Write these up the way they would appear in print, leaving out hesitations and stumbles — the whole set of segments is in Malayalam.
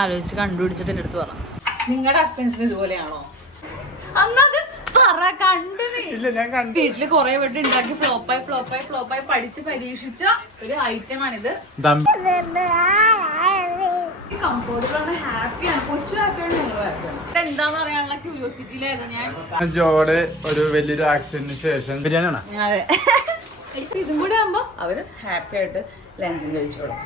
ആലോചിച്ച് കണ്ടുപിടിച്ചിട്ട് എന്റെ അടുത്ത് പറ. നിങ്ങളുടെ ഹസ്ബൻഡ്സിന് ഇതുപോലെയാണോ? അന്നത് പറ. വീട്ടില് കൊറേ വട്ടം ഉണ്ടാക്കി ഫ്ലോപ്പായി പഠിച്ച് പരീക്ഷിച്ച ഒരു ഐറ്റം ആണിത്. കംഫോർട്ടബിൾ ആണ്, ഹാപ്പിയാണ്, കൊച്ചു ഹാപ്പിയാണ്, ഞങ്ങൾ ഹാപ്പിയാണ്. എന്താന്ന് പറയാനുള്ള ക്യൂരിയോസിറ്റിയിലായിരുന്നു ഞാൻ. ജോടെ ഒരു വലിയൊരു ആക്സിഡന്റിന് ശേഷം ബിരിയാണിയാണ്. അതെ, ഇതും കൂടെ ആകുമ്പോ അവര് ഹാപ്പി ആയിട്ട് ലഞ്ചും കഴിച്ചോളും.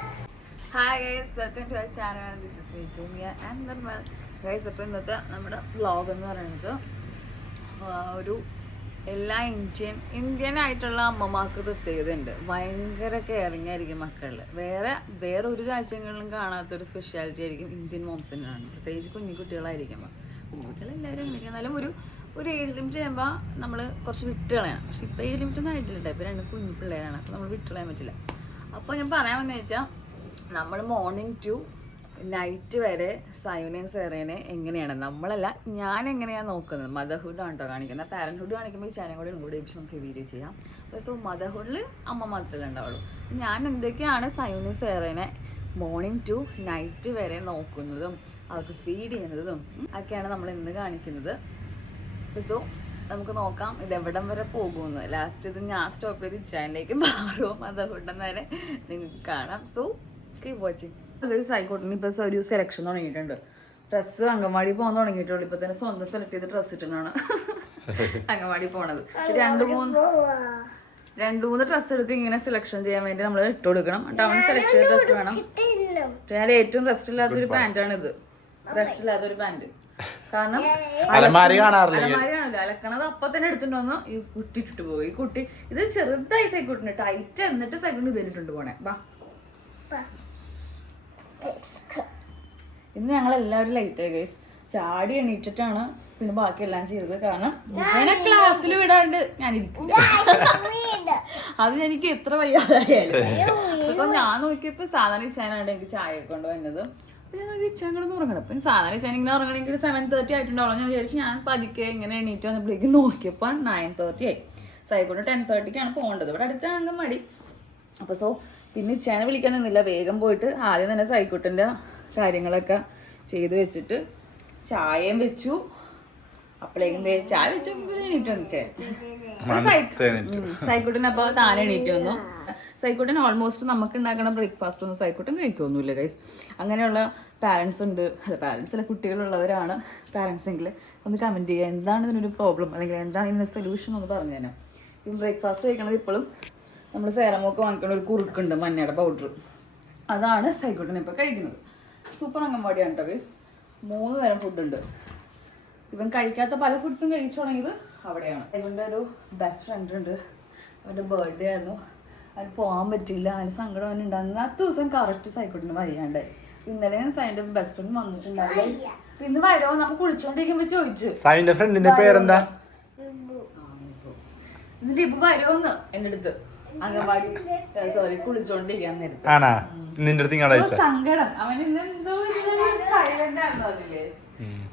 Hi guys, welcome to our channel. This is me Jumiya and Nirmal guys. അപ്പോൾ ഇന്നത്തെ നമ്മുടെ വ്ളോഗ് എന്ന് പറയുന്നത് ഒരു എല്ലാ ഇന്ത്യൻ ആയിട്ടുള്ള അമ്മമാർക്ക് പ്രത്യേകതയുണ്ട്. ഭയങ്കര കെയറിങ് ആയിരിക്കും മക്കളിൽ. വേറെ ഒരു രാജ്യങ്ങളിലും കാണാത്തൊരു സ്പെഷ്യാലിറ്റി ആയിരിക്കും ഇന്ത്യൻ മോംസിനാണ്. പ്രത്യേകിച്ച് കുഞ്ഞുകുട്ടികളായിരിക്കുമ്പോൾ. കുഞ്ഞുകുട്ടികളെല്ലാവരും എങ്ങനെയൊക്കെ എന്നാലും ഒരു ഏജ് ലിമിറ്റ് ചെയ്യുമ്പോൾ നമ്മൾ കുറച്ച് വിട്ട് കളയണം. പക്ഷെ ഇപ്പോൾ ഏജ് ലിമിറ്റ് ഒന്നും ആയിട്ടില്ല. ഇപ്പോൾ രണ്ട് കുഞ്ഞു പിള്ളേരാണ്, അപ്പോൾ നമ്മൾ വിട്ട് കളയാൻ പറ്റില്ല. അപ്പോൾ ഞാൻ പറയാമെന്ന് വെച്ചാൽ നമ്മൾ മോർണിംഗ് ടു നൈറ്റ് വരെ സയുനെയും സെറേനെ എങ്ങനെയാണ് ഞാൻ എങ്ങനെയാണ് നോക്കുന്നത്, മദർഹുഡാണ് കേട്ടോ കാണിക്കുന്നത്. പാരൻറ്ഹുഡ് കാണിക്കുമ്പോൾ ഈ ചാനൽ കൂടെ ഇൻക്ലൂഡ് നമുക്ക് വീഡിയോ ചെയ്യാം. സോ മദർഹുഡിൽ അമ്മ മാത്രമേ ഉണ്ടാവുള്ളൂ. ഞാൻ എന്തൊക്കെയാണ് സയുനെയും സെറേനെ മോർണിംഗ് ടു നൈറ്റ് വരെ നോക്കുന്നതും അവർക്ക് ഫീഡ് ചെയ്യുന്നതും ഒക്കെയാണ് നമ്മൾ ഇന്ന് കാണിക്കുന്നത്. സോ നമുക്ക് നോക്കാം ഇത് എവിടം വരെ പോകുമെന്ന്. ലാസ്റ്റ് ഇത് ഞാൻ സ്റ്റോപ്പ് ചെയ്ത് ചാനലിലേക്ക് മാറും. മദർഹുഡ് വരെ നിങ്ങൾക്ക് കാണാം. So keep watching. അതായത് സൈക്കോട്ടിന് ഇപ്പോൾ ഒരു സെലക്ഷൻ തുടങ്ങിയിട്ടുണ്ട്. ഡ്രസ്സ് അംഗൻവാടി പോകാൻ തുടങ്ങിയിട്ടുള്ളൂ. ഇപ്പൊ തന്നെ സ്വന്തം സെലക്ട് ചെയ്ത് ഡ്രസ്സ് ഇട്ടാണ് അംഗൻവാടി പോണത്. രണ്ടു മൂന്ന് ഡ്രസ്സ് എടുത്ത് ഇങ്ങനെ സെലക്ഷൻ ചെയ്യാൻ വേണ്ടി നമ്മൾ ഇട്ട് കൊടുക്കണം. എന്നിട്ട് അവന് സെലക്ട് ചെയ്ത ഡ്രസ്സ് വേണം. ഞാൻ ഏറ്റവും റെസ്റ്റ് ഇല്ലാത്തൊരു പാൻറ്റാണ് ഇത്. റെസ്റ്റ് ഇല്ലാത്തൊരു പാൻറ്. കാരണം അലമാരിയാണല്ലോ, അലക്കണത് അപ്പൊ തന്നെ എടുത്തിട്ടുണ്ടോന്ന് ഈ കുട്ടി ഇട്ടിട്ട് പോകും. ഈ കുട്ടി ഇത് ചെറുതായി സൈക്കോട്ടിന് ടൈറ്റ് എന്നിട്ട് സൈക്കോട്ടിന് ഇതിലിട്ടുണ്ട് പോണേ. ബാ, ഇന്ന് ഞങ്ങൾ എല്ലാവരും ലേറ്റായി ഗൈസ്. ചാടി എണീറ്റിട്ടാണ് പിന്നെ ബാക്കിയെല്ലാം ചെയ്തത്. കാരണം ഇങ്ങനെ ക്ലാസ്സിൽ വിടാണ്ട് ഞാനിരിക്കില്ല. അത് എനിക്ക് എത്ര വയ്യാതായാലും. അപ്പൊ ഞാൻ നോക്കിയപ്പോ സാധാരണ ഇച്ചാനാണ് എനിക്ക് ചായ കൊണ്ട് വന്നത്. അപ്പൊ ഞാൻ ഇച്ചാൻ ഉറങ്ങണം. പിന്നെ സാധാരണ ഇച്ചാൻ ഇങ്ങനെ ഉറങ്ങണമെങ്കിൽ 7:30 ആയിട്ടുണ്ടാവും. ഞാൻ വിചാരിച്ചു ഞാൻ പതുക്കെ ഇങ്ങനെ എണീറ്റ് വന്നപ്പോഴേക്കും നോക്കിയപ്പോൾ 9:30 ആയി. സൈക്കോട്ട് 10:30ക്കാണ് പോകേണ്ടത്. ഇവിടെ അടുത്ത അംഗൻവാടി. അപ്പോൾ സോ പിന്നെ ഇച്ചാനെ വിളിക്കാൻ നിന്നില്ല. വേഗം പോയിട്ട് ആദ്യം തന്നെ സൈക്കോട്ടിൻ്റെ കാര്യങ്ങളൊക്കെ ചെയ്ത് വെച്ചിട്ട് ചായയും വെച്ചു. അപ്പോഴേക്കും ചായ വെച്ച് എണീറ്റ് വന്നു. സൈക്കോട്ടിന് അപ്പോൾ താനെ എണീറ്റ് വന്നു. സൈക്കോട്ടിന് ഓൾമോസ്റ്റ് നമുക്ക് ഉണ്ടാക്കുന്ന ബ്രേക്ക്ഫാസ്റ്റ് ഒന്നും സൈക്കോട്ടും കഴിക്കൊന്നുമില്ല ഗൈസ്. അങ്ങനെയുള്ള പാരൻസ് ഉണ്ട്. പാരൻസ് അല്ല, കുട്ടികളുള്ളവരാണ് പാരൻസ് എങ്കിൽ ഒന്ന് കമൻറ്റ് ചെയ്യുക എന്താണ് ഇതിനൊരു പ്രോബ്ലം അല്ലെങ്കിൽ എന്താണ് ഇതിന് സൊല്യൂഷൻ ഒന്ന് പറഞ്ഞു തരാം. ഈ ബ്രേക്ക്ഫാസ്റ്റ് കഴിക്കണത് ഇപ്പോഴും നമ്മൾ സേറമൊക്കെ വാങ്ങിക്കുന്ന ഒരു കുറുക്കുണ്ട്, മഞ്ഞയുടെ പൗഡർ. അതാണ് സൈക്കോട്ടിന് ഇപ്പോൾ കഴിക്കുന്നത്. സൂപ്പർ അംഗൻവാടിയാണ് കേട്ടോ ഗൈസ്. 3 നേരം ഫുഡുണ്ട്. ഇവൻ കഴിക്കാത്ത പല ഫുഡ്സും കഴിച്ചു തുടങ്ങിയത് അവിടെയാണ്. ഇവൻ്റെ ഒരു ബെസ്റ്റ് ഫ്രണ്ട് ഉണ്ട്. അവൻ്റെ ബർത്ത്ഡേ ആയിരുന്നു. അതിന് പോകാൻ പറ്റില്ല. അതിന് സങ്കടം അവനുണ്ട്. അന്നത്തെ ദിവസം കറക്റ്റ് സൈക്കോട്ടിന് വയ്യാണ്ടായി. ഇന്നലെ സൈൻ്റെ ബെസ്റ്റ് ഫ്രണ്ട് വന്നിട്ടുണ്ടാവില്ല. ഇന്ന് വരുമോ നമുക്ക് കുളിച്ചോണ്ടിരിക്കുമ്പോ ചോദിച്ചു. സൈൻ്റെ ഫ്രണ്ടിന്റെ പേരെന്താ? ഇന്ന് ലിബു വരുമോന്ന് എൻ്റെ അടുത്ത് അംഗൻവാടി കുളിച്ചോണ്ടിരിക്കാൻ നേരത്തെ സങ്കടം. അവൻ ഇന്നെന്തോ സൈലന്റ് ആണെന്ന് പറഞ്ഞില്ലേ,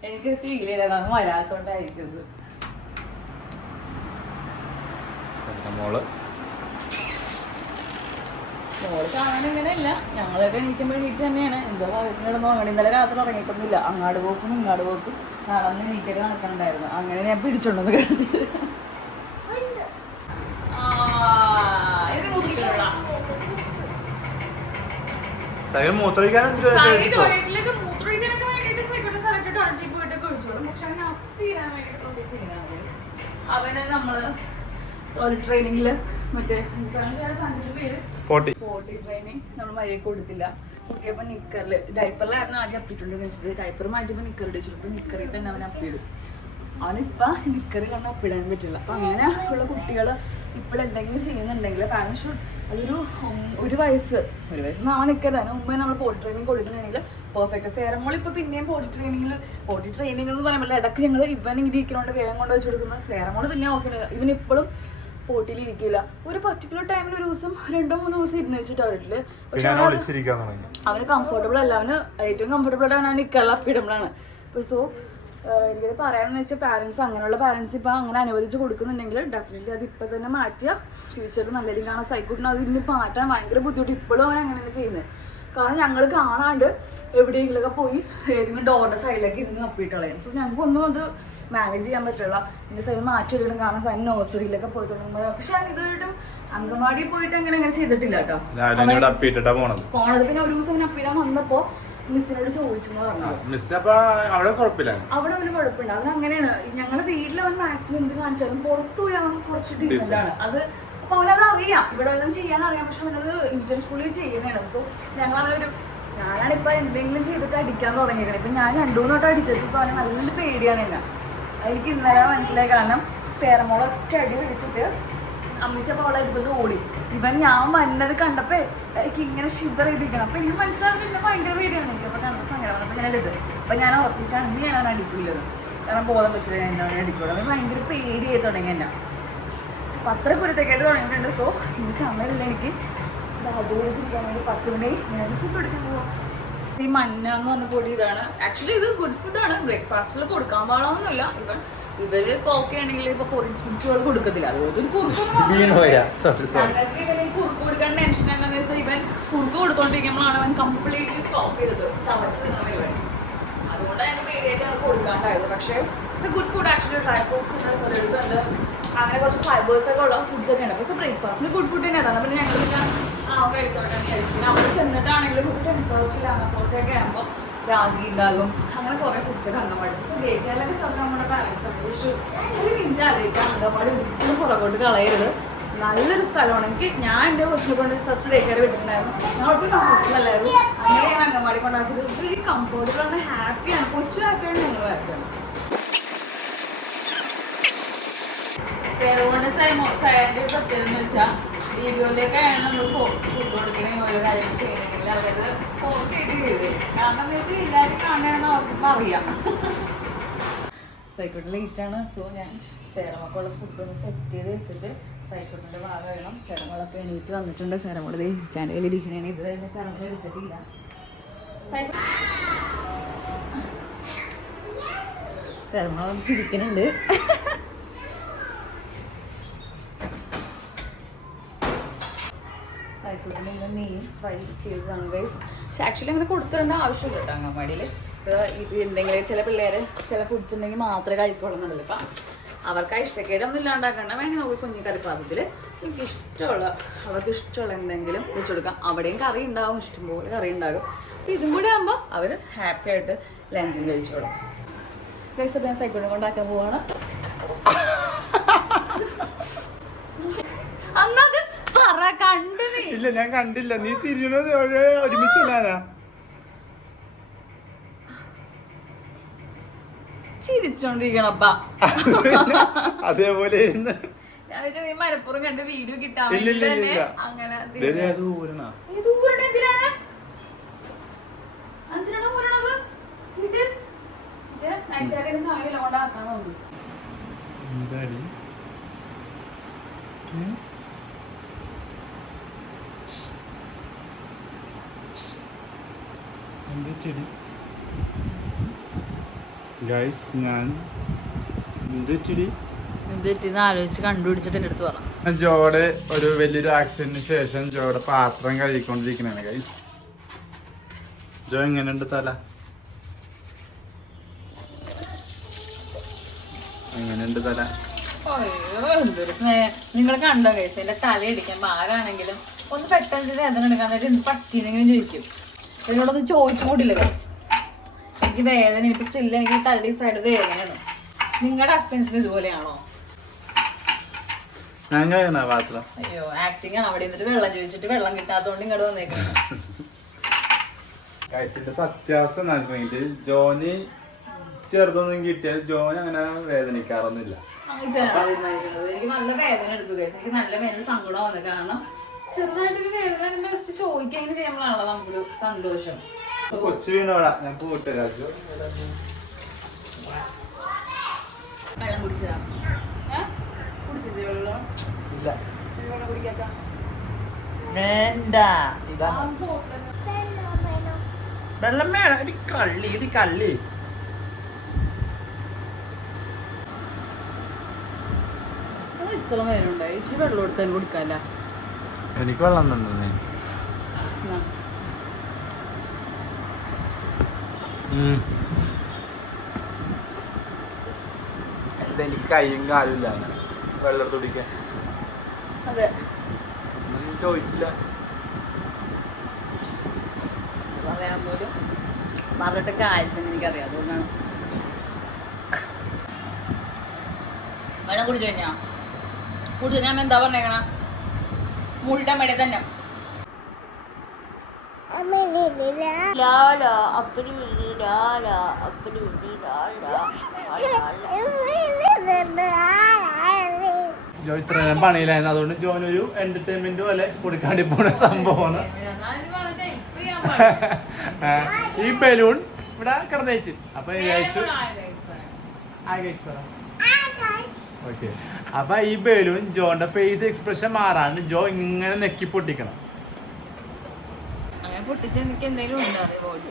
എനിക്ക് ഫീൽ ചെയ്തത് അവൻ വരാത്തോണ്ടായിരിക്കുന്നത്. മോള് സാധനം ഇങ്ങനെയല്ല. ഞങ്ങളൊക്കെ എണീക്കുമ്പോൾ എണീറ്റ് തന്നെയാണ്. എന്തോ കിടന്നോ അങ്ങനെ. ഇന്നലെ രാത്രി ഉറങ്ങിയിട്ടൊന്നുമില്ല. അങ്ങാട് പോക്കും ഇങ്ങാട് പോക്കും നടന്ന് എണീറ്റൊക്കെ നടക്കണ്ടായിരുന്നു. അങ്ങനെ ഞാൻ പിടിച്ചോണ്ടെന്ന് കിടന്നത്. അവന് നമ്മള് ടോയ്ലറ്റ് ട്രെയിനിങ്ങില് മറ്റേ പോട്ടി ട്രെയിനിങ് നമ്മൾ മര്യാദ കൊടുത്തില്ല. കുട്ടിയപ്പോ നിക്കറില് ഡൈപ്പറിലായിരുന്നു ആദ്യം അപ്പിട്ടുണ്ട് വെച്ചത്. ഡൈപ്പർ മാറ്റിയപ്പോ നിക്കർ ഇടിച്ചിട്ട് നിക്കറിൽ തന്നെ അവൻ അപ്പിയിടും. അവനിപ്പോ നിക്കറിലൊന്നും ഒപ്പിടാൻ പറ്റില്ല. അപ്പൊ അങ്ങനെ ഉള്ള കുട്ടികൾ ഇപ്പോഴെന്തെങ്കിലും ചെയ്യുന്നുണ്ടെങ്കിൽ പാരൻസ് ഷുഡ് ഒരു വയസ്സ് ആവാൻ നിൽക്കരുത്. അതിന് മുമ്പേ നമ്മൾ പോട്ടി ട്രെയിനിങ് കൊടുക്കുന്നുണ്ടെങ്കിൽ പെർഫെക്റ്റ്. സേറമോൾ ഇപ്പൊ പിന്നെയും പോട്ടി ട്രെയിനിങ് എന്ന് പറയുമ്പോൾ ഇടയ്ക്ക് ഞങ്ങൾ ഇവൻ ഇങ്ങനെ ഇരിക്കുന്നതുകൊണ്ട് വേഗം കൊണ്ട് വെച്ച് കൊടുക്കുന്നത്. സേറമോൾ പിന്നെ ഓക്കെ. ഇവനിപ്പോഴും പോട്ടിയിൽ ഇരിക്കില്ല. ഒരു പർട്ടിക്കുലർ ടൈമിൽ ഒരു ദിവസം 2-3 ദിവസം ഇരുന്ന് വെച്ചിട്ട് അവരില്. പക്ഷെ അവന് കംഫർട്ടബിൾ അല്ല. അവന് ഏറ്റവും കംഫർട്ടബിൾ ആയിട്ട് അവനാണ് നിൽക്കാനുള്ള അപ്പിടുമ്പോഴാണ്. ഇപ്പൊ സോ എനിക്കത് പറയാമെന്ന് വെച്ചാൽ പാരൻസ് അങ്ങനെയുള്ള പാരൻസ് ഇപ്പം അങ്ങനെ അനുവദിച്ച് കൊടുക്കുന്നുണ്ടെങ്കിൽ ഡെഫിനറ്റ്ലി അത് ഇപ്പം തന്നെ മാറ്റുക. ഫ്യൂച്ചറിൽ നല്ല രീതിയിൽ കാണാൻ സൈക്കോട്ടിന് അത് ഇനി മാറ്റാൻ ഭയങ്കര ബുദ്ധിമുട്ട്. ഇപ്പോഴും അവൻ അങ്ങനെയാണ് ചെയ്യുന്നത്. കാരണം ഞങ്ങൾ കാണാണ്ട് എവിടെയെങ്കിലുമൊക്കെ പോയി ഏതെങ്കിലും ഡോറിന്റെ സൈഡിലേക്ക് ഇരുന്ന് അപ്പിയിട്ടളയും. സോ ഞങ്ങൾക്കൊന്നും അത് മാനേജ് ചെയ്യാൻ പറ്റില്ല. എൻ്റെ സൈഡ് മാറ്റി എടുക്കണം, കാരണം സൈൻ നഴ്സറിയിലൊക്കെ പോയി തുടങ്ങുമ്പോൾ. പക്ഷെ ഞാൻ ഇതുവരെയായിട്ടും അങ്കമാടി പോയിട്ട് അങ്ങനെ ചെയ്തിട്ടില്ല കേട്ടോ. പോണത് പിന്നെ ഒരു ദിവസം അപ്പിയിടാൻ വന്നപ്പോ മിസ്സിനോട് ചോദിച്ചെന്ന് പറഞ്ഞു. അവിടെ അവന് കുഴപ്പമില്ല. അവൻ അങ്ങനെയാണ്. ഞങ്ങളുടെ വീട്ടിൽ അവൻ മാക്സിമം എന്ത് കാണിച്ചാലും പുറത്തു പോയി അവൻ കുറച്ച് ഡീസന്റ് ആണ്. അത് അപ്പൊ അവനത് അറിയാം, ഇവിടെ ഒന്നും ചെയ്യാൻ അറിയാം. പക്ഷെ അവനത് ഇന്റൻഷൻഫുള്ളി ചെയ്യുന്നതാണ്. സോ ഞാനാണിപ്പോ എന്തെങ്കിലും ചെയ്തിട്ട് അടിക്കാൻ തുടങ്ങിയത്. ഇപ്പൊ ഞാൻ 2-3 വട്ടം അടിച്ചിട്ട് ഇപ്പൊ അവന് നല്ല പേടിയാണ് എന്നെ. എനിക്ക് ഇന്നലെ മനസ്സിലായി. കാരണം സേറമോളൊക്കെ അടി പിടിച്ചിട്ട് അമ്മച്ചപ്പോൾ അവളെ എടുത്തിട്ട് ഓടി. ഞാൻ വന്നത് കണ്ടപ്പോ എനിക്ക് ഇങ്ങനെ ഷിവർ ചെയ്തിരിക്കണം. അപ്പൊ എനിക്ക് മനസ്സിലാവുന്നത് എന്നെ ഭയങ്കര പേടിയാണ്. എനിക്ക് അപ്പൊ കണ്ട സങ്കടം വന്നപ്പോൾ ഞാൻ എടുത്ത്. അപ്പൊ ഞാൻ ഉറപ്പിച്ചാണെങ്കിൽ ഞാനവൻ അടിക്കില്ലത്. കാരണം ബോധം വെച്ചിട്ട് ഞാൻ അവനെ അടിക്കുള്ളൂ. അവന് ഭയങ്കര പേടിയായി തുടങ്ങി എന്നെ. അപ്പൊ അത്ര കുരുത്തക്കേട്ട് തുടങ്ങിയിട്ടുണ്ട്. സോ ഇനി സമയമില്ല എനിക്ക് രാജകരിച്ചിരിക്കാൻ വേണ്ടി 10 മണി ഞാൻ ഫുഡ് എടുക്കാൻ പോവാം. ഈ മഞ്ഞ എന്ന് പറഞ്ഞ പൊടി ഇതാണ്. ആക്ച്വലി ഇത് ഗുഡ് ഫുഡാണ്. ബ്രേക്ക്ഫാസ്റ്റിൽ കൊടുക്കാൻ പാടാന്നൊന്നുമില്ല. ഇവര് ഓക്കെ ആണെങ്കിൽ ഇപ്പൊ പൊറിച്ച് ഫുഡ്സുകൾ കൊടുക്കത്തില്ല. അതുകൊണ്ട് ഒരു കുറുക്ക് കൊടുക്കാൻ ടെൻഷൻ എന്താണെന്ന് വെച്ചാൽ ഇവൻ കുറുക്ക് കൊടുത്തോണ്ടിരിക്കുമ്പോഴാണ് അവൻ കംപ്ലീറ്റ്ലി സ്റ്റോപ്പ് ചെയ്തത്. ചവച്ച് തിന്നവൻ. അതുകൊണ്ടാണ് എനിക്ക് പേടിയായിട്ട് കൊടുക്കാണ്ടായത്. പക്ഷേ it's A good food. Actually dry fruits ഉണ്ട്, സലാഡ്സ് ഉണ്ട്, അങ്ങനെ കുറച്ച് ഫൈബേഴ്സ് ഒക്കെ ഉള്ള ഫുഡ്സ് ഒക്കെ ഉണ്ട്. പക്ഷേ ബ്രേക്ക്ഫാസ്റ്റിന് ഗുഡ് ഫുഡ് തന്നെ. അതാണ് പിന്നെ ഞങ്ങളിങ്ങനെ കഴിച്ചോട്ടെ കഴിച്ചു. പിന്നെ അവിടെ ചെന്നിട്ടാണെങ്കിലും ഒരു 10:30 ആകുമ്പോൾ രാഗി ഉണ്ടാകും. അങ്ങനെ കുറേ ഫുഡ്സൊക്കെ അങ്കമാടി. സോ ഡേക്കാലൊക്കെ ചെറുക്കാൻ നമ്മുടെ പാരൻസ് ഒക്കെ ഒരു മിനിറ്റ് ആലോചിക്കാം. അങ്കമാടി ഒരിക്കലും പുറകോട്ട് കളയരുത്. നല്ലൊരു സ്ഥലമാണ്. ഞാൻ എൻ്റെ കൊച്ചിനെ കൊണ്ട് ഫസ്റ്റ് ഡേ കെയർ വിട്ടിട്ടുണ്ടായിരുന്നു. ഞങ്ങൾക്ക് കംഫർട്ടബിളല്ലായിരുന്നു. അങ്ങനെ ഞാൻ അങ്കമാടി കൊണ്ടാക്കിയത് വെരി കംഫർട്ടബിളാണ്, ഹാപ്പിയാണ്. കൊച്ചു ഹാപ്പിയാണ്, ഞങ്ങൾ ഹാപ്പിയാണ്. സേറോണിന്റെ സയൻ്റെ പ്രത്യേകത എന്ന് വെച്ചാൽ വീഡിയോയിലേക്കാണ് നമ്മൾ ഫുഡ് കൊടുക്കണമെങ്കിൽ ഓരോ കാര്യങ്ങൾ ചെയ്യണമെങ്കിൽ അവരത് ഫോർക്കായിട്ട് ചെയ്ത്. കാരണം എന്ന് വെച്ചാൽ എല്ലാവരും കാണണമെന്ന് അവർക്കിപ്പോൾ അറിയാം. സൈക്കോട്ട് ലേറ്റാണ്. സോ ഞാൻ സേറമൊക്കെയുള്ള ഫുഡ് ഒന്ന് സെറ്റ് ചെയ്ത് വെച്ചിട്ട് സൈക്കോട്ടിൻ്റെ ഭാഗം വേണം. സേറമോളൊക്കെ എണീറ്റ് വന്നിട്ടുണ്ട്. സേറമോളത് ചാനലിൽ ഇരിക്കണേന് ഇത് തന്നെ സേറമോൾ എടുത്തിട്ടില്ല. സേറമോൾ ചിരിക്കുന്നുണ്ട്. സൈക്കിളിൻ്റെ മീൻ ഫ്രൈ ചെയ്തതാണ് ഗൈസ്. പക്ഷെ ആക്ച്വലി അങ്ങനെ കൊടുത്തിടേണ്ട ആവശ്യമില്ല കേട്ടോ അങ്കമാടിയിൽ. ഇത് എന്തെങ്കിലും ചില പിള്ളേർ ചില ഫുഡ്സ് ഉണ്ടെങ്കിൽ മാത്രമേ കഴിക്കുള്ളൂന്നുണ്ടല്ലോ. അപ്പം അവർക്ക് ഇഷ്ടക്കേടൊന്നും ഇല്ലാണ്ടാക്കണ്ട. വേണമെങ്കിൽ നമുക്ക് കുഞ്ഞു കറിപ്പാത്രത്തിൽ അവർക്ക് ഇഷ്ടമുള്ള എന്തെങ്കിലും വെച്ച് കൊടുക്കാം. അവിടെയും കറി ഉണ്ടാവും, ഇഷ്ടംപോലെ കറി ഉണ്ടാകും. അപ്പം ഇതും കൂടെ ആകുമ്പോൾ അവർ ഹാപ്പി ആയിട്ട് ലഞ്ചും കഴിച്ചോളും. ഗൈസ് അപ്പം ഞാൻ സൈക്കിളിനെ കൊണ്ടാക്കാൻ പോവാണ്. അന്നത് പറ കണ്ടു. ഇല്ല ഞാൻ കണ്ടില്ല. നീ തിരിയണത് ഒരുമിച്ചല്ലാ ചിരിച്ചോണ്ടിരിക്കണപ്പാ. അതേപോലെ ഞാൻ മലപ്പുറം കണ്ട് വീഡിയോ കിട്ടാൻ അങ്ങനെ കൊണ്ടാക്കാൻ തോന്നി. ആലോചിച്ച് കണ്ടുപിടിച്ചിട്ട് എന്റെ അടുത്ത് പറഞ്ഞു. ജോയുടെ ഒരു വലിയൊരു ആക്സിഡന്റിന് ശേഷം ജോയുടെ പാത്രം കഴുകിക്കൊണ്ടിരിക്കണാണ് ഗൈസ്. ജോ എങ്ങനെയുണ്ട് തല? എങ്ങനെയുണ്ട് തല? നിങ്ങൾ കണ്ടോ ഗൈസ്? എന്റെ തല ഇടിക്കുമ്പോ ആരാണെങ്കിലും ഒന്ന് പെട്ടെന്ന് വേദന എടുക്കാൻ നേരം പറ്റിയെന്നെങ്കിലും ചോദിക്കും. എന്നോടൊന്നും ചോദിച്ചു കൂടില്ല ഗൈസ്. എനിക്ക് വേദന, എനിക്ക് സ്റ്റില്ല, എനിക്ക് തലയുടെ സൈഡ് വേദനയാണ്. നിങ്ങളുടെ ഹസ്ബൻഡ്സിന് ഇതുപോലെയാണോ? അയ്യോ ആക്ടിങ് ആണ്. അവിടെ നിന്നിട്ട് വെള്ളം ചോദിച്ചിട്ട് വെള്ളം കിട്ടാത്തോണ്ട് ഇങ്ങോട്ട് വന്നേക്കുന്നത്. സത്യാവസ്ഥ ജോനി ചെറുതൊന്നും കിട്ടിയാൽ ജോൻ അങ്ങനെ വേദനിക്കാറൊന്നുമില്ല. എനിക്ക് നല്ല വേദന എടുത്തു ഗൈസ്. എനിക്ക് നല്ല വേദന സങ്കടം വന്നു. കാരണം ചെറുതായിട്ടൊരു വേദന ജസ്റ്റ് ചോദിക്കാൻ ചെയ്യുമ്പോഴാണല്ലോ നമുക്കൊരു സന്തോഷം. കൊച്ചു വീണോടാ ഞാൻ പോട്ടെ. വെള്ളം കുടിച്ചതാ? കുടിച്ചേ വെള്ളം? ഇല്ല കുടിക്കാത്ത വേണ്ട. വെള്ളം വേണം. ഇടി കള്ളി ഇത്ര നേരം ഉണ്ടായി. ഇച്ചിരി വെള്ളം എടുത്താൽ കുടിക്കാല്ല. എനിക്ക് വെള്ളം തന്നെ. എന്താ എനിക്ക് കൈയും കാലും ഇല്ല അങ്ങനെ വെള്ളം തുടിക്കാൻ. അതെ ചോദിച്ചില്ല. പറയാൻ പോലും പറഞ്ഞിട്ട് കാര്യത്തിന് എനിക്കറിയാം, അതുകൊണ്ടാണ്. വെള്ളം കുടിച്ചു കഴിഞ്ഞാ ഞാൻ എന്താ പറഞ്ഞേക്കണ മുഴുവൻ മടി തന്നെ. ജോ ഇത്രയും പണിയിലായിരുന്നു, അതുകൊണ്ട് ജോനൊരു എന്റർടൈൻമെന്റ് പോലെ കൊടുക്കാണ്ടി പോണ സംഭവമാണ്. ഈ ബലൂൺ ഇവിടെ കിടന്നേച്ച് അപ്പൊ വിചാരിച്ചു ഓക്കെ. അപ്പൊ ഈ ബലൂൺ ജോന്റെ ഫേസ് എക്സ്പ്രഷൻ മാറാണ്ട് ജോ ഇങ്ങനെ നെക്കി പൊട്ടിക്കണം.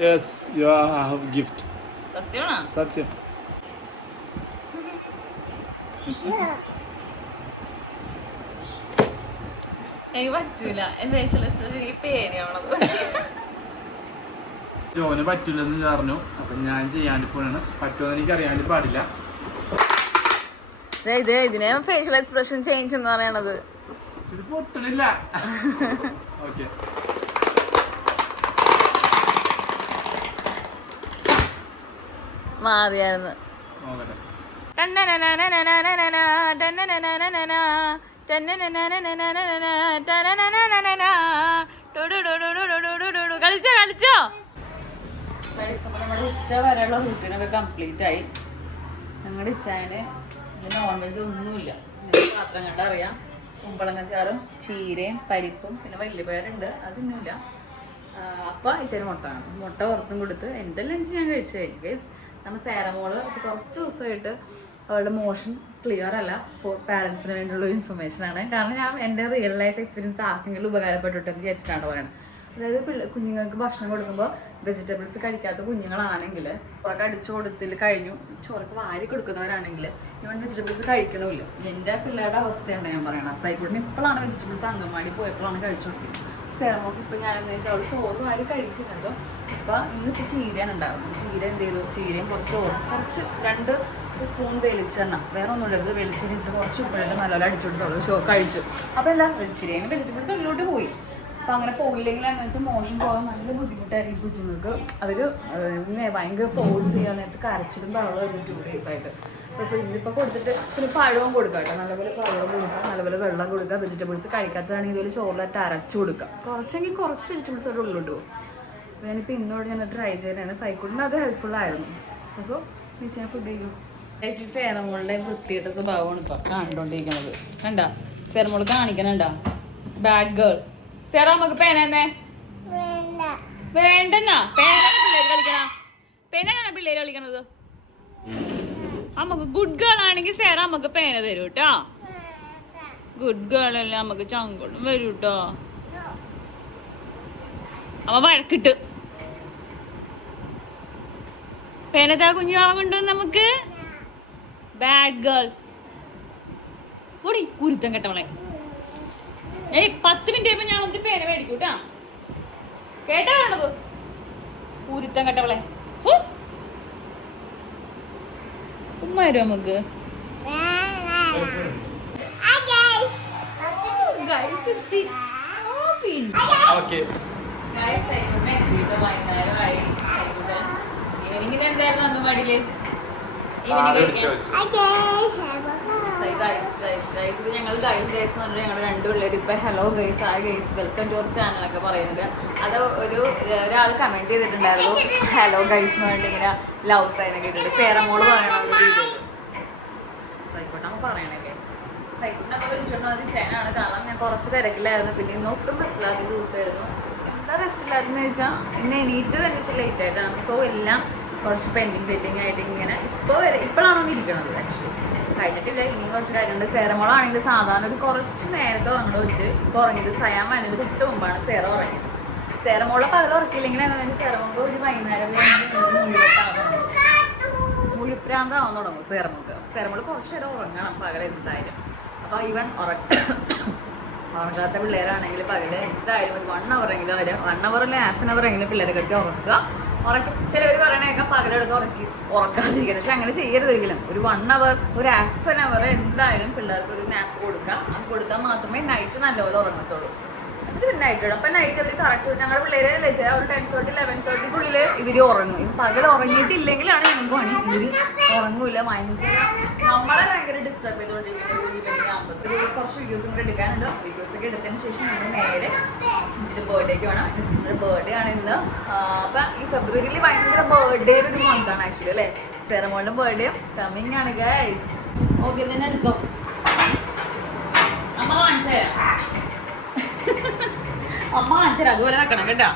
Yes you have gift. സത്യം. എനിക്ക് പറ്റൂല, ഫേഷ്യൽ എക്സ്പ്രഷൻ എനിക്ക് പേടിയാവണത്. ജോന് പറ്റൂലെന്ന് പറഞ്ഞു. അപ്പൊ ഞാൻ ചെയ്യാണ്ട് പോണാണ്. പറ്റുമെന്ന് എനിക്ക് അറിയാണ്ട് പാടില്ല. ഇതിനെ ഫേഷ്യൽ എക്സ്പ്രഷൻ ചേഞ്ച് എന്ന് പറയണത്. ഇത് പൊട്ടണില്ല. ഓക്കെ മാറിയായിരുന്നു. കളിച്ചോ നമ്മുടെ ഉച്ച വരെയുള്ള റൂട്ടീനൊക്കെ കംപ്ലീറ്റ് ആയി. ഞങ്ങളുടെ ഇച്ചായന് നോൺ വെജ് ഒന്നുമില്ല. പാത്രം കണ്ട അറിയാം. കുമ്പളങ്ങച്ചാറും ചീരയും പരിപ്പും പിന്നെ വലിയ പേരുണ്ട്, അതൊന്നുമില്ല. അപ്പം ഇച്ചിരി മുട്ട വറുത്തും കൊടുത്ത് എൻ്റെ ലഞ്ച് ഞാൻ കഴിച്ചു കഴിഞ്ഞു. ഗൈസ് നമ്മൾ സേറമോള് കുറച്ച് ദിവസമായിട്ട് അവളുടെ മോഷൻ ക്ലിയർ അല്ല. പാരൻസിന് വേണ്ടിയുള്ള ഇൻഫർമേഷനാണ്. കാരണം ഞാൻ എൻ്റെ റിയൽ ലൈഫ് എക്സ്പീരിയൻസ് ആർക്കെങ്കിലും ഉപകാരപ്പെട്ടിട്ടെന്ന് വിചാരിച്ചിട്ടാണ് പറയുന്നത്. അതായത് കുഞ്ഞുങ്ങൾക്ക് ഭക്ഷണം കൊടുക്കുമ്പോൾ വെജിറ്റബിൾസ് കഴിക്കാത്ത കുഞ്ഞുങ്ങളാണെങ്കിൽ ചോറൊക്കെ അടിച്ചു കൊടുത്തിൽ കഴിഞ്ഞു ചോറൊക്കെ വാരി കൊടുക്കുന്നവരാണെങ്കിൽ ഇവൻ വെജിറ്റബിൾസ് കഴിക്കണമില്ല. എൻ്റെ പിള്ളേരുടെ അവസ്ഥയാണ് ഞാൻ പറയണം. സൈക്കോട്ടിന് ഇപ്പോഴാണ് വെജിറ്റബിൾസ് അംഗൻവാടി പോയപ്പോഴാണ് കഴിച്ചു കൊടുക്കുന്നത്. സേറമോക്ക് ഇപ്പം ഞാനെന്ന് വെച്ചാൽ അവൾ ചോറ് വാരി കഴിക്കുന്നുണ്ടോ. അപ്പം ഇന്നിപ്പോൾ ചീരയാണ് ഉണ്ടാകുന്നത്. ചീര എന്ത് ചെയ്തു, ചീരയും കുറച്ച് ചോറും കുറച്ച് 2 സ്പൂൺ വെളിച്ചെണ്ണ, വേറെ ഒന്നും ഇടരുത്, വെളിച്ചെണ്ണ ഇട്ട് കുറച്ച് ഉപ്പിട്ട് നല്ലപോലെ അടിച്ചു കൊടുത്തോളൂ കഴിച്ചു. അപ്പോൾ എന്താ ചീരയും വെജിറ്റബിൾസ് ഉള്ളിലോട്ട് പോയി. അപ്പം അങ്ങനെ പോയില്ലെങ്കിൽ എന്ന് വെച്ചാൽ മോഷൻ പോകാൻ നല്ല ബുദ്ധിമുട്ടായിരിക്കും കുഞ്ഞുങ്ങൾക്ക്. അവർ ഭയങ്കര ഫോഴ്സ് ചെയ്യാൻ നേരത്ത് കരച്ചിലും ബഹളമായിരുന്നു 2 days ആയിട്ട്. അപ്പോൾ ഇന്നിപ്പോൾ കൊടുത്തിട്ട് പിന്നെ പഴവും കൊടുക്കുക കേട്ടോ. നല്ലപോലെ പഴവും കൊടുക്കുക, നല്ലപോലെ വെള്ളം കൊടുക്കുക. വെജിറ്റബിൾസ് കഴിക്കാത്തതാണെങ്കിൽ ഇതുപോലെ ചോറിലിട്ട് അരച്ചു കൊടുക്കുക. കുറച്ചെങ്കിൽ കുറച്ച് വെജിറ്റബിൾസ് അവിടെ ഉള്ളിലോട്ട് പോകും. അപ്പോൾ ഞാനിപ്പോൾ ഇന്നോട് ഞാൻ ട്രൈ ചെയ്യാനാണ്. സൈക്കിളിന് അത് ഹെൽപ്ഫുള്ളായിരുന്നു. സോ ഞാൻ ഫുഡ് ചെയ്യും. സേറമോളുടെ വൃത്തിയിട്ട സ്വഭാവമാണ് ഇപ്പം കണ്ടുകൊണ്ടിരിക്കുന്നത്. കണ്ട സേറമോള് കാണിക്കണണ്ട ബാഡ് ഗേൾ. സേറ നമുക്ക് പേനെന്നേ വേണ്ടെന്നാ. പേനാണ് പിള്ളേര് കളിക്കണ, പേനാണ് പിള്ളേര് കളിക്കണത്. നമുക്ക് ഗുഡ് ഗേൾ ആണെങ്കിൽ സേറ നമുക്ക് പേന തരൂ കേട്ടോ. ഗുഡ് ഗേൾ അല്ല നമുക്ക് ചങ്കോളും വരൂ കേട്ടോ. അവ വഴക്കിട്ട് പേനത്താ കുഞ്ഞാവ കൊണ്ടുവന്ന് നമുക്ക്. ബാഡ് ഗേൾ ഓടി കുരുത്തം കെട്ടവളെ. 10 മിനിറ്റ് ആയപ്പോ ഞാൻ വന്നിട്ട് പേന മേടിക്കൂട്ടാ. കേട്ടാ വേണ്ടത് കുരുത്തം കെട്ടവളെ. ഉമ്മ വരും നമുക്ക്. ഈവനിങ്ങിന് എന്തായിരുന്നു അംഗൻവാടിയില്? ഞങ്ങൾ ഗൈസ് ഗൈസ് എന്ന് പറഞ്ഞാൽ ഞങ്ങൾ 2 പിള്ളേർ ഇപ്പം ഹലോ ഗൈസ് ആ ഗൈസ് വെൽക്കം ടു അവർ ചാനലൊക്കെ പറയുന്നുണ്ട്. അത് ഒരാൾ കമൻറ്റ് ചെയ്തിട്ടുണ്ടായിരുന്നു ഹലോ ഗൈസ് എന്ന് പറഞ്ഞിട്ട് ഇങ്ങനെ ലവ് സൈനൊക്കെ ഇട്ടിട്ട്. സേറമോള് പറയണ ഒരു വീഡിയോ സൈക്കോട്ടാണ് പറയണല്ലേ. സൈക്കോട്ടിനൊക്കെ വിളിച്ചോണ്ട് അത് ചേനാണ്. കാരണം ഞാൻ കുറച്ച് തിരക്കിലായിരുന്നു. പിന്നെ ഇന്ന് ഒട്ടും റെസ്റ്റില്ലാത്ത ദിവസമായിരുന്നു. എന്താ റെസ്റ്റില്ലാതെന്ന് ചോദിച്ചാൽ ഇന്ന് എണീറ്റ് തന്നെ ലേറ്റ് ആയിട്ടാണ്. സോ എല്ലാം കുറച്ച് പെൻഡിങ് ആയിട്ട് ഇങ്ങനെ ഇപ്പോഴാണോ ഇരിക്കണത്. ആക്ച്വലി കഴിഞ്ഞിട്ടില്ല, ഇനിയും കുറച്ച് കാര്യമുണ്ട്. സേറമോളാണെങ്കിൽ സാധാരണ ഒരു കുറച്ച് നേരത്തെ ഉറങ്ങണ വെച്ച് ഇപ്പോൾ ഉറങ്ങിയത് സയാൻ വന്നത് തൊട്ട് മുമ്പാണ് സേറ ഉറങ്ങിയത്. സേറമോളെ പകൽ ഉറക്കില്ലെങ്കിൽ എന്താണെന്ന് സേറമോൾക്ക് ഒരു വൈകുന്നേരം മുഴുപ്രാന്താവാൻ തുടങ്ങും സേറമോൾക്ക്. സേറമോള് കുറച്ച് നേരം ഉറങ്ങണം പകൽ എന്തായാലും. അപ്പോൾ ഇവൻ ഉറങ്ങാത്ത പിള്ളേരാണെങ്കിൽ പകൽ എന്തായാലും ഒരു 1 hour എങ്കിലും അവർ 1 hour അല്ലെങ്കിൽ ½ hour എങ്കിലും പിള്ളേരെ കെട്ടി ഉറക്കുക. ഉറക്കി ചിലവർ പറയണേക്കെ പകലെടുത്ത് ഉറക്കാതിരിക്കണം. പക്ഷെ അങ്ങനെ ചെയ്യരുത് ഒരിക്കലും. ഒരു 1 hour ഒരു ഹാഫ് ആൻ അവർ എന്തായാലും പിള്ളേർക്ക് ഒരു നാപ്പ് കൊടുക്കാം. അത് കൊടുത്താൽ മാത്രമേ നൈറ്റ് നല്ലപോലെ ഉറങ്ങത്തുള്ളൂ. എന്നിട്ട് പിന്നെ നൈറ്റ് ഇടും. അപ്പം നൈറ്റ് അവർ കറക്റ്റ് ഞങ്ങളുടെ പിള്ളേരെ വെച്ചാൽ ഒരു 10:30 11:30 ഇവർ ഉറങ്ങും. ഇപ്പം പകൽ ഉറങ്ങിയിട്ടില്ലെങ്കിലാണ് ഞങ്ങൾക്ക് പണി. ഇവർ ഉറങ്ങൂല. നമ്മളെ ഭയങ്കര ഡിസ്റ്റർബ് ചെയ്തുകൊണ്ടിരിക്കുന്നത് ഈവനിങ് ആകുമ്പോൾ. കുറച്ച് വീഡിയോസും കൂടെ എടുക്കാനുണ്ട്. വീഡിയോസൊക്കെ എടുത്തതിന് ശേഷം ഞങ്ങൾ നേരെ ചിഞ്ചിൻ്റെ ബർത്ത്ഡേക്ക് വേണം. എൻ്റെ സിസ്റ്ററുടെ ബർത്ത്ഡേ ആണ് ഇന്ന്. അപ്പം ഈ ഫെബ്രുവരിയിൽ ഭയങ്കര ബർത്ത്ഡേ ഒരു മന്താണ് ആക്ച്വലി അല്ലേ. സെറമോളുടെ ബർത്ത്ഡേ കമ്മിങ് ആണ് ഗൈസ്. ഓക്കെ തന്നെ എടുത്തോ. അമ്മ കാണിച്ചു തരാം. അമ്മ കാണിച്ചു അതുപോലെ വെക്കണം കേട്ടോ.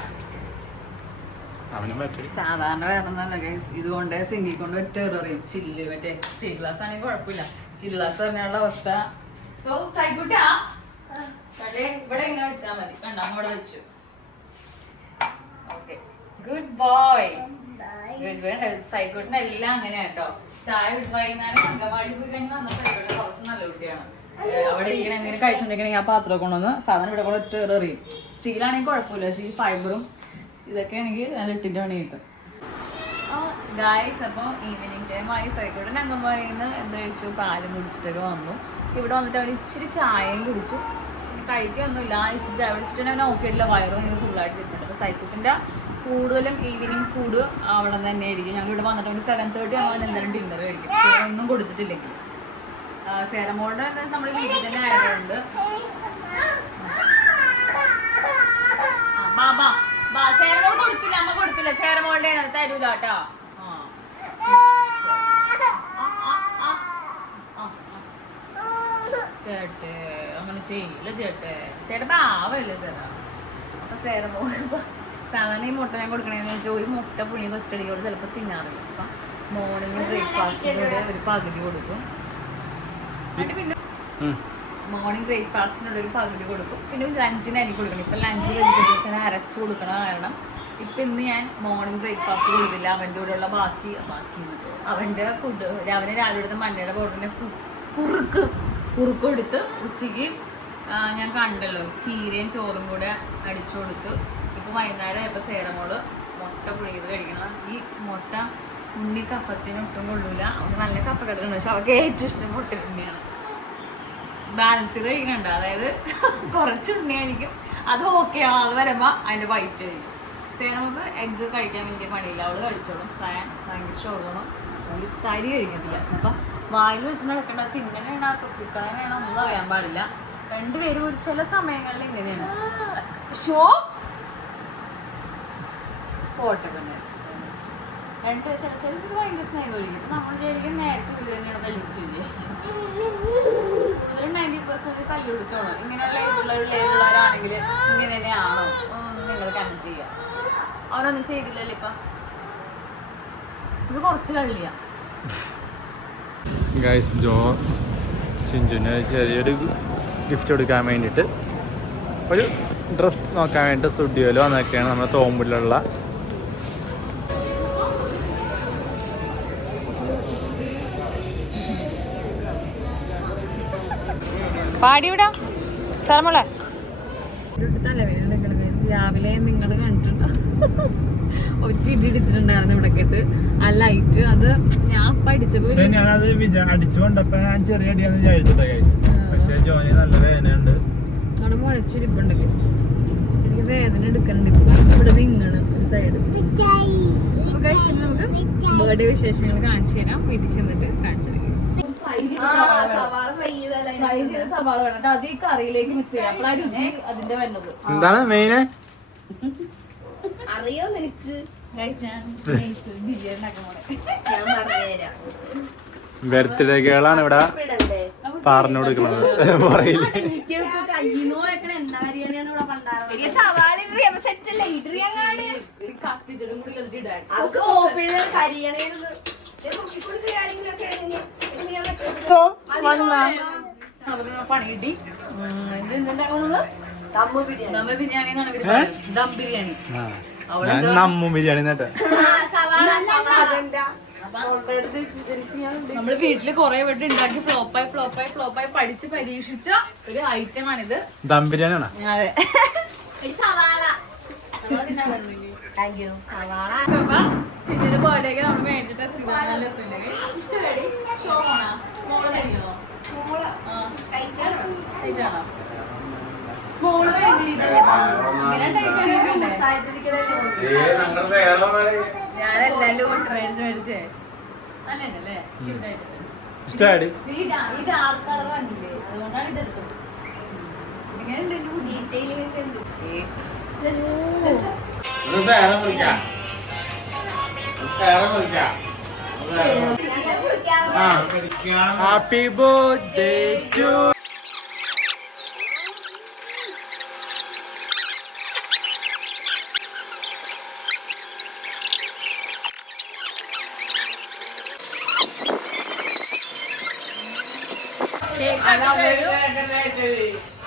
സാധാരണ വേണമെന്നല്ല ഗൈസ്. ഇതുകൊണ്ട് സിങ്കി കൊണ്ട് ഒറ്റ എറിയും. ചില്ല് മറ്റേ സ്റ്റീൽ ഗ്ലാസ് ആണെങ്കിൽ കുഴപ്പമില്ല. സ്റ്റീൽ ഗ്ലാസ് പറഞ്ഞുള്ള അവസ്ഥ. സോ സൈക്കുട്ടാ ഇവിടെ ഇങ്ങനെ വെച്ചാൽ മതി. കണ്ട അങ്ങോട്ട് വെച്ചു. Okay good boy. Good boy. സൈക്കോട്ടിന് എല്ലാം അങ്ങനെയാ കേട്ടോ. ചായ വൈകുന്നേരം അങ്കവാടി പോയി കഴിഞ്ഞാൽ നമ്മുടെ സൈക്കോട്ടിൽ കുറച്ച് നല്ല കുട്ടിയാണ്. അവിടെ ഇങ്ങനെ എന്തെങ്കിലും കഴിച്ചുകൊണ്ടിരിക്കണമെങ്കിൽ ആ പാത്രം കൊണ്ടുവന്ന് സാധനം ഇവിടെ കൂടെ ഒറ്റ എറിയും. സ്റ്റീലാണെങ്കിൽ കുഴപ്പമില്ല. പക്ഷേ ഈ ഫൈബറും ഇതൊക്കെ ആണെങ്കിൽ നല്ല ഇട്ടിൻ്റെ പണി കിട്ടും. ഗായ്സ് അപ്പോൾ ഈവനിങ് ടൈം ആയി. സൈക്കോട്ടിന് അംഗൻവാടിയിൽ നിന്ന് എന്താ കഴിച്ചു, പാലും കുടിച്ചിട്ടൊക്കെ വന്നു. ഇവിടെ വന്നിട്ട് അവൻ ഇച്ചിരി ചായയും കുടിച്ചു. കഴിക്കൊന്നുമില്ല. ഇച്ചിരി ചായ കുടിച്ചിട്ട് അവൻ നോക്കിയിട്ടില്ല. വയറും അങ്ങനെ ഫുള്ളായിട്ട് ഇരിക്കുന്നുണ്ട്. അപ്പോൾ സൈക്കോട്ടിൻ്റെ കൂടുതലും ഈവനിങ് ഫുഡ് അവിടെ തന്നെ ആയിരിക്കും. ഞങ്ങൾ ഇവിടെ വന്നിട്ട് 7:30 അവൻ എന്തായാലും ഡിന്നർ കഴിക്കും. ഒന്നും കൊടുത്തിട്ടില്ലെങ്കിൽ. സേരമോളുടെ നമ്മൾ വീട്ടിൽ തന്നെ ആയതുകൊണ്ട് സേരമോൾ കൊടുത്തില്ല. അമ്മ കൊടുത്തില്ല. സേരമോളുടെ തരൂല കേട്ടോ. ചേട്ടേ അങ്ങനെ ചെയ്യില്ല. ചേട്ടൻ പാവല്ലേ ചേട്ടാ. അപ്പൊ സേരമോൾ സാധാരണ ഈ മുട്ട ഞാൻ കൊടുക്കണേന്ന് വെച്ചാൽ ഒരു മുട്ട പുളി വെക്കടിയോട് ചിലപ്പോൾ തിന്നാറില്ല. അപ്പൊ മോർണിംഗ് ബ്രേക്ക്ഫാസ്റ്റിനോട് ഒരു പകുതി കൊടുക്കും. എന്നിട്ട് പിന്നെ മോർണിംഗ് ബ്രേക്ക്ഫാസ്റ്റിനോട് ഒരു പകുതി കൊടുക്കും. പിന്നെ ലഞ്ചിന് അരി കൊടുക്കണം. ഇപ്പം ലഞ്ച് വെജിറ്റബിൾസിനെ അരച്ച് കൊടുക്കണ കാരണം ഇപ്പം ഇന്ന് ഞാൻ മോർണിംഗ് ബ്രേക്ക്ഫാസ്റ്റ് കൊടുക്കില്ല. അവൻ്റെ കൂടെയുള്ള ബാക്കി അവൻ്റെ ഫുഡ് രാവിലെ എടുത്ത മഞ്ഞയുടെ പൗഡറിൻ്റെ കുറുക്ക് എടുത്ത് ഉച്ചയ്ക്ക് ഞാൻ കണ്ടല്ലോ ചീരയും ചോറും കൂടെ അടിച്ചു കൊടുത്ത്. ഇപ്പോൾ വൈകുന്നേരം ആയപ്പോൾ സേരമോള് മുട്ട പുഴുകിയത് കഴിക്കണം. ഈ മുട്ട ഉണ്ണി കഫത്തിന് ഒട്ടും കൊള്ളൂല. അവന് നല്ല കഫ കിടക്കുന്നുണ്ട്. പക്ഷെ അവൾക്ക് ഏറ്റവും ഇഷ്ടം മുട്ട ഉണ്ണിയാണ്. ബാലൻസ് ചെയ്ത് കഴിക്കണ്ട. അതായത് കുറച്ച് ഉണ്ണി കഴിക്കും. അത് ഓക്കെ ആൾ വരുമ്പോൾ അതിൻ്റെ വൈറ്റ് കഴിക്കും. സേനമൊക്കെ എഗ്ഗ് കഴിക്കാൻ വലിയ പണിയില്ല. അവൾ കഴിച്ചോളും. സയാൻ ഭയങ്കര ഷോകണം. ഒരു തരി കഴിക്കത്തില്ല. അപ്പം വായിൽ വെച്ച് നടക്കേണ്ട. അത് ഇങ്ങനെയാണ് തൊട്ടിക്കളയാനാണോ ഒന്നും അറിയാൻ പാടില്ല. രണ്ടുപേരും ഒരു ചില സമയങ്ങളിൽ ഇങ്ങനെയാണ്. ഷോ പോട്ടൊക്കെ രണ്ട് ചില ഭയങ്കര സ്നേഹം ഒഴിക്കും. നമ്മൾ വിചാരിക്കും നേരത്തെ ഇത് തന്നെയാണ് തല്ലിപ്പിച്ചില്ലേ. കൂടുതലും 90% തല്ലുകൊടുത്തോളൂ. ഇങ്ങനെയുള്ള ഏതുള്ളവരാണെങ്കിൽ ഇങ്ങനെ തന്നെയാണോ നിങ്ങൾ കമന്റ് ചെയ്യുക. അവനൊന്നും ചെയ്തില്ലല്ലോ. ഇപ്പം ഇത് കുറച്ച് കള്ളിയാ. ഗൈസ് ജോ ചിഞ്ചുന് ചെറിയൊരു ഗിഫ്റ്റ് കൊടുക്കാൻ വേണ്ടിയിട്ട് ഒരു ഡ്രസ്സ് നോക്കാൻ വേണ്ടിയിട്ട് സ്റ്റുഡിയോയിൽ വന്നൊക്കെയാണ്. നമ്മുടെ തോമ്പുള്ളിലുള്ള പാടിവിടാം സാറമോളെ. രാവിലെ നിങ്ങൾ കണ്ടിട്ടുണ്ടോ ഒറ്റ ഇടിച്ചിട്ടുണ്ടായിരുന്നു ഇവിടെ കേട്ട്. ആ ലൈറ്റ് അത് ഞാൻ പഠിച്ചപ്പോൾ ഞാനത് അടിച്ചുകൊണ്ടപ്പോ ഞാൻ ചെറിയ അടിയാന്ന് വിചാരിച്ചിട്ടാ ഗൈസ്. പക്ഷെ ജോനി നല്ല വേദനയുണ്ട്. അവിടെ മുഴച്ചിരിപ്പുണ്ട് ഗൈസ്. എനിക്ക് വേദന എടുക്കുന്നുണ്ട്. ഇപ്പൊ ഇവിടെ വിങ്ങണ് ഒരു സൈഡ്. അപ്പൊ ഗൈസ് നമുക്ക് ബർത്ത്ഡേ വിശേഷങ്ങൾ കാണിച്ചു തരാം. വീട്ടിൽ ചെന്നിട്ട് കാണിച്ചു തരാം. സവാള വേണം. അത് ഈ കറിയിലേക്ക് മിക്സ് ചെയ്യാം. അപ്പോഴാ രുചി അതിന്റെ വരുന്നത്. എന്താണ് മെയിന് അറിയോ നിനക്ക്? ബർത്ത്ഡേ ഗേളാണ് ഇവിടെ പറഞ്ഞു കൊടുക്കുന്നത്. പറയില്ലേ പണികിട്ടി. ദം ബിരിയാണി ദം ബിരിയാണി നമ്മ ബിരിയാണി നേട്ടെ. നമ്മള് വീട്ടില് കൊറേ വട്ടം ഉണ്ടാക്കി ഫ്ലോപ്പായി പഠിച്ച് പരീക്ഷിച്ച ഒരു ഐറ്റം ആണിത്. ദം ബിരിയാണി ആണ്. അതെ. ചിന്നിന്റെ ബർത്ത്ഡേക്ക് നമ്മൾ മേടിച്ചിട്ട് നല്ല രസമില്ലേ ഇഷ്ടമല്ലേ ഷോ ആണോ സ്മോൾ കഴിക്കണോ സ്മോള് ഞാനെല്ലാം ലൂസ് മേടിച്ചേ നല്ലേ ഇഷ്ടമാടി ഈ ഡാർക്ക് കളർ വന്നില്ലേ അതുകൊണ്ടാണ് ഇതെടുത്തത് ഹാപ്പി ബർത്ത്ഡേ ടു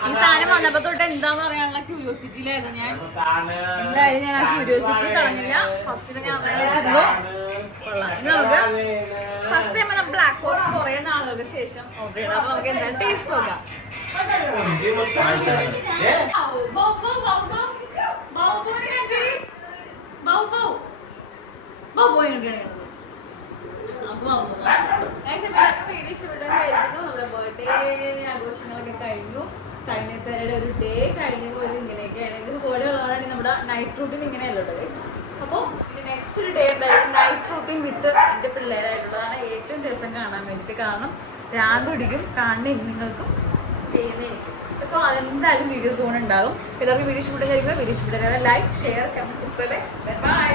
ഈ സാധനം വന്നപ്പോ തൊട്ട് എന്താന്ന് പറയാനുള്ള ക്യൂരിയോസിറ്റിയിലായിരുന്നു ഞാൻ. എന്തായാലും ഞാൻ ആ ക്യൂരിയോസിറ്റി കളഞ്ഞില്ല. ഫസ്റ്റ് ഞാൻ തിന്നു. കൊള്ളാം. ഇനി നമുക്ക് ഫസ്റ്റ് ടൈം നമ്മൾ ബ്ലാക്ക് ഫോറസ്റ്റ് കുറെ നാളുകൾക്ക് ശേഷം ഓർഡർ ചെയ്ത് അപ്പൊ നമുക്ക് എന്തായാലും ടേസ്റ്റ് നോക്കാം. നമ്മുടെ ബർത്ത്ഡേ ആഘോഷങ്ങളൊക്കെ കഴിഞ്ഞു. സൈനേഴ്സുകാരുടെ ഒരു ഡേ കഴിഞ്ഞു പോയത് ഇങ്ങനെയൊക്കെയാണ്. ഇത് പോലെ ഉള്ളതാണ് നമ്മുടെ നൈറ്റ് റൂട്ടീൻ ഇങ്ങനെയല്ലോ ഗൈസ്. അപ്പോൾ ഇത് നെക്സ്റ്റ് ഒരു ഡേ എന്തായാലും നൈറ്റ് റൂട്ടീൻ വിത്ത് എൻ്റെ പിള്ളേരായിട്ടുള്ളതാണ് ഏറ്റവും രസം കാണാൻ വേണ്ടിയിട്ട്. കാരണം രാഗം പിടിക്കും കാണുന്ന നിങ്ങൾക്കും ചെയ്യുന്നതായിരിക്കും. സോ അതെന്തായാലും വീഡിയോസ് ഓൺ ഉണ്ടാകും. എല്ലാവർക്കും വീഡിയോ ഇഷ്ടപ്പെട്ട വീഡിയോ ഇഷ്ടപ്പെട്ട like share comment subscribe bye.